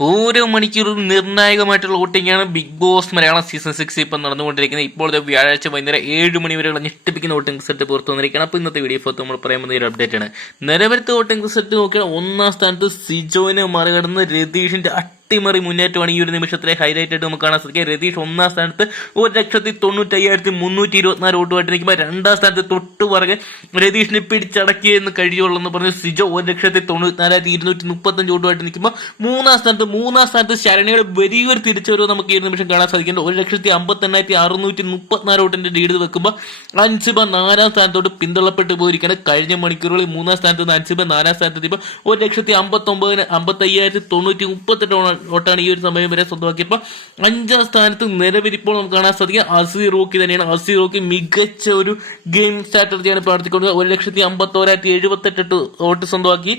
ഓരോ മണിക്കൂറും നിർണായകമായിട്ടുള്ള വോട്ടിംഗാണ് big boss Malayalam season 6 ഇപ്പം നടന്നുകൊണ്ടിരിക്കുന്നത്. ഇപ്പോൾ വ്യാഴാഴ്ച വൈകുന്നേരം 7 മണി വരെയുള്ള ഞെട്ടിപ്പിക്കുന്ന വോട്ടിംഗ് റിസൾട്ട് പുറത്തു വന്നിരിക്കുകയാണ്. അപ്പോൾ ഇന്നത്തെ വീഡിയോ ഫോട്ടോ നമ്മൾ പറയുന്ന ഒരു അപ്ഡേറ്റ് ആണ്. നിലവിലത്തെ വോട്ടിംഗ് റിസൾട്ട് നോക്കിയാൽ ഒന്നാം സ്ഥാനത്ത് സിജോനെ മറികടന്ന് രതീഷിന്റെ അട്ടിമറി മുന്നേറ്റമാണ് ഈ ഒരു നിമിഷത്തിലെ ഹൈലൈറ്റ് ആയിട്ട് നമുക്ക് കാണാൻ സാധിക്കുക. രതീഷ് ഒന്നാം സ്ഥാനത്ത് 1,95,324 വോട്ടുമായിട്ട് നിൽക്കുമ്പോൾ രണ്ടാം സ്ഥാനത്ത് തൊട്ട് പുറകെ രതീഷിനെ പിടിച്ചടക്കിയെന്ന് കഴിയുള്ളൂ എന്ന് പറഞ്ഞ് സിജോ 1,94,235 വോട്ടുമായിട്ട് നിൽക്കുമ്പോൾ മൂന്നാം സ്ഥാനത്ത് ശരണ്യയുടെ വലിയൊരു തിരിച്ചുവരവ് നമുക്ക് ഈ ഒരു നിമിഷം കാണാൻ സാധിക്കുന്നത്. 1,58,634 വോട്ടിന്റെ ലീഡ് വെക്കുമ്പോൾ അൻസിബ 4ാം സ്ഥാനത്തോട്ട് പിന്തള്ളപ്പെട്ട് പോയിരിക്കുകയാണ്. കഴിഞ്ഞ മണിക്കൂറുകളിൽ 3ാം സ്ഥാനത്ത് നിന്ന് അൻസിബ 4ാം സ്ഥാനത്തെത്തിയപ്പോൾ 1,59,55,938 വോട്ടാണ് ഈ ഒരു സമയം വരെ സ്വന്തമാക്കിയപ്പോൾ 5ാം സ്ഥാനത്ത് നിലവിലിപ്പോൾ നമുക്ക് കാണാൻ സാധിക്കുക അസീർ റോക്കി തന്നെയാണ്. അസീർ റോക്കി മികച്ച ഒരു ഗെയിം സ്ട്രാറ്റജിയാണ് പ്രവർത്തിക്കുന്നത്. 1,51,078 വോട്ട് സ്വന്തമാക്കി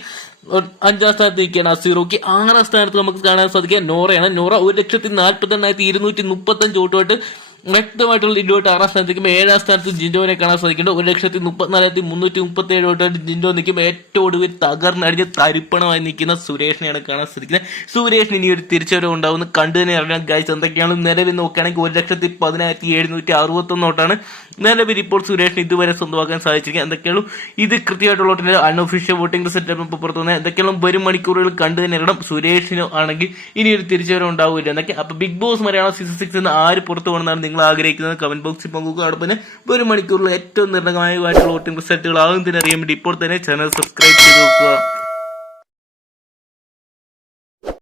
5ാം സ്ഥാനത്ത് നിൽക്കുകയാണ് അസീർ റോക്കി. 6ാം സ്ഥാനത്ത് നമുക്ക് കാണാൻ സാധിക്കുക നോറയാണ്. നോറ 1,48,235 വോട്ടുമായിട്ട് വ്യക്തമായിട്ടുള്ള ജിൻഡോട്ട് 6ാം സ്ഥാനത്ത് നിൽക്കുമ്പോൾ 7ാം സ്ഥാനത്ത് ജിൻഡോനെ കാണാൻ സാധിക്കുന്നുണ്ട്. 1,34,337 വോട്ടായിട്ട് ജിൻഡോ നിൽക്കുമ്പോൾ ഏറ്റവും ഒടുവിൽ തകർന്നടിഞ്ഞ് തരിപ്പണമായി നിൽക്കുന്ന സുരേഷിനെയാണ് കാണാൻ സാധിക്കുന്നത്. സുരേഷിന് ഇനി ഒരു തിരിച്ചുവരവ് ഉണ്ടാവുമെന്ന് കണ്ടു തന്നെ അറിയാം. ഗൈസ് എന്തൊക്കെയാണ് നിലവിൽ നോക്കുകയാണെങ്കിൽ 1,10,761 വോട്ടാണ് നിലവിൽ ഇപ്പോൾ സുരേഷിന് ഇതുവരെ സ്വന്തമാക്കാൻ സാധിച്ചിരിക്കുക. എന്തൊക്കെയാണ് ഇത് കൃത്യമായിട്ടുള്ള വോട്ടിന്റെ അൺഒഫീഷ്യൽ വോട്ടിംഗ് റിസൾട്ട് ഇപ്പോൾ പുറത്തു വന്നത്. എന്തൊക്കെയാണ് വരും മണിക്കൂറുകൾ കണ്ടു തന്നെ അറിയണം. സുരേഷിനോ ആണെങ്കിൽ ഇനി ഒരു തിരിച്ചുവരവ് ഉണ്ടാവില്ല എന്നൊക്കെ. അപ്പൊ ബിഗ് ബോസ് മലയാളം സീസൺ 6 എന്ന് ആര് പുറത്തു പോകണമെന്നാണ് നിങ്ങൾ ആഗ്രഹിക്കുന്നത് കമന്റ് ബോക്സിൽ പങ്കുക. അതോടൊപ്പം തന്നെ വരും മണിക്കൂറിൽ ഏറ്റവും നിർണായകമായിട്ടുള്ള വോട്ടിംഗ് റിസൾട്ടുകൾ ആകും തന്നെ അറിയാൻ വേണ്ടി ഇപ്പോൾ തന്നെ ചാനൽ സബ്സ്ക്രൈബ് ചെയ്ത് നോക്കുക.